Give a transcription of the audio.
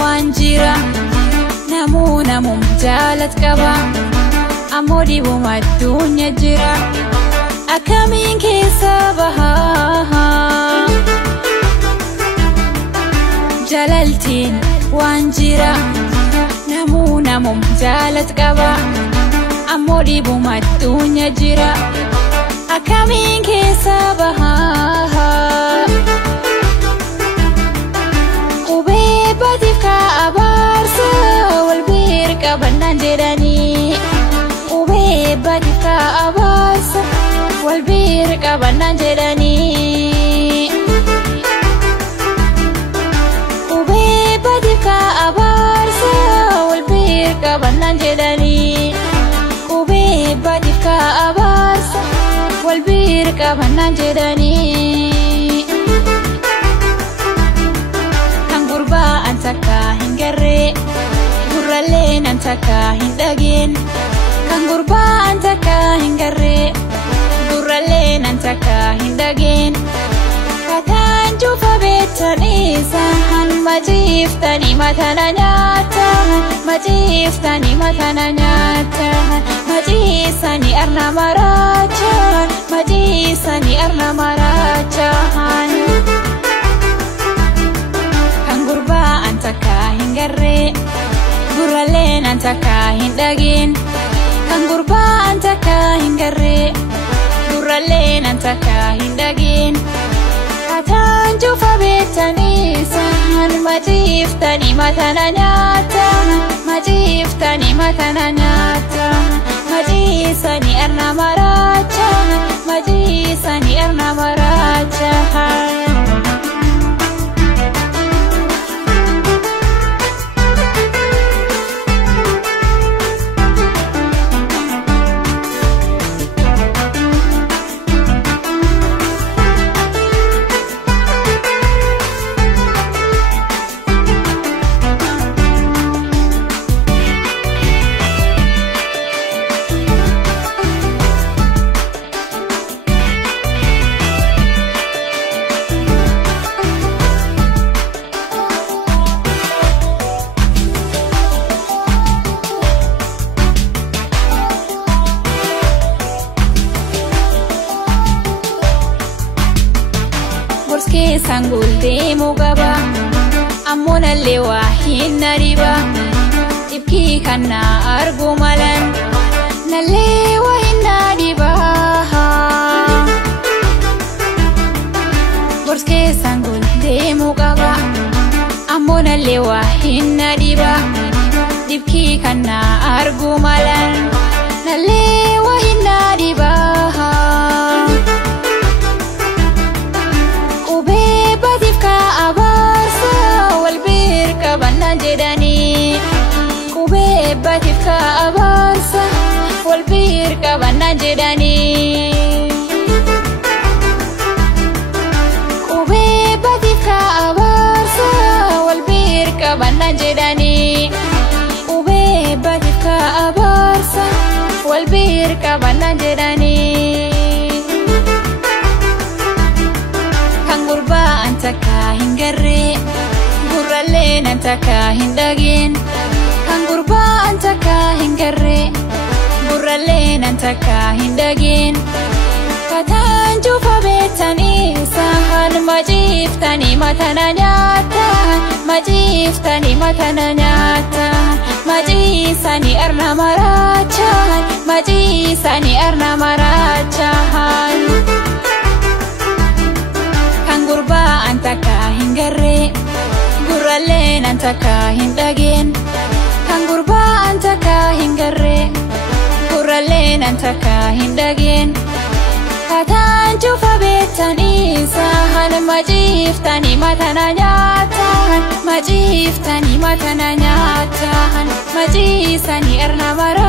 wanjira namum jalat qaba ammoo dhibuma addunyaa jira akkamiin keessa baha jalaltiin wanjira namum jalat qaba ammoo dhibuma addunyaa jira akkamiin keessa baha Bannan jedhani ubee badika abaarsa wal biirqa bannan jedhani ubee badika abaarsa wal biirqa bannan jedhani ubee badika abaarsa wal biirqa bannan jedhani kan gurbaa antakka hin garree Gurraleen antaka hin dhageen kan gurbaa antaka hin garree gurraleen antaka hin dhageen kataan cufa beektanii sahan maciiftanii matana nyaatan maciiftanii matana nyaatan maciisanii arna maraachaan maciisanii arna maraachaan kan gurbaa antaka hin garree Gurraleen antaka hin dhageen kan gurbaa antaka hin garree gurraleen antaka hin dhageen kataan cufa beektanii sahan maciiftanii matana nyaatan maciiftanii matana nyaatan maciisanii arna maraachaan maciisanii arna maraachaan Borske sanggul demo gaba ammoo nallee waa hin nariba dhibkii kana argu malan nallee waa hin nariba Borske sanggul demo gaba ammoo nallee waa hin nariba dhibkii kana argu malan nallee waa hin nariba Bannan jedhani ubee badika abaarsa wal biirqa bannan jedhani ubee badika abaarsa wal biirqa bannan jedhani ubee badika abaarsa wal biirqa bannan jedhani kan gurbaa antaka hin garree Gurraleen antaka hin dhageen kan gurbaa antaka hin garree gurraleen antaka hin dhageen kataan cufa beektanii sahan maciiftanii matana nyaatan maciiftanii matana nyaatan maciisanii arna maraachaan maciisanii arna maraachaan kan gurbaa antaka hin garree Gurraleen antaka hin dhageen kan gurbaa antaka hin garree gurraleen antaka hin dhageen kataan cufa beektanii sahan maciiftanii matana nyaatan maciiftanii matana nyaatan maciisanii arna maraachaan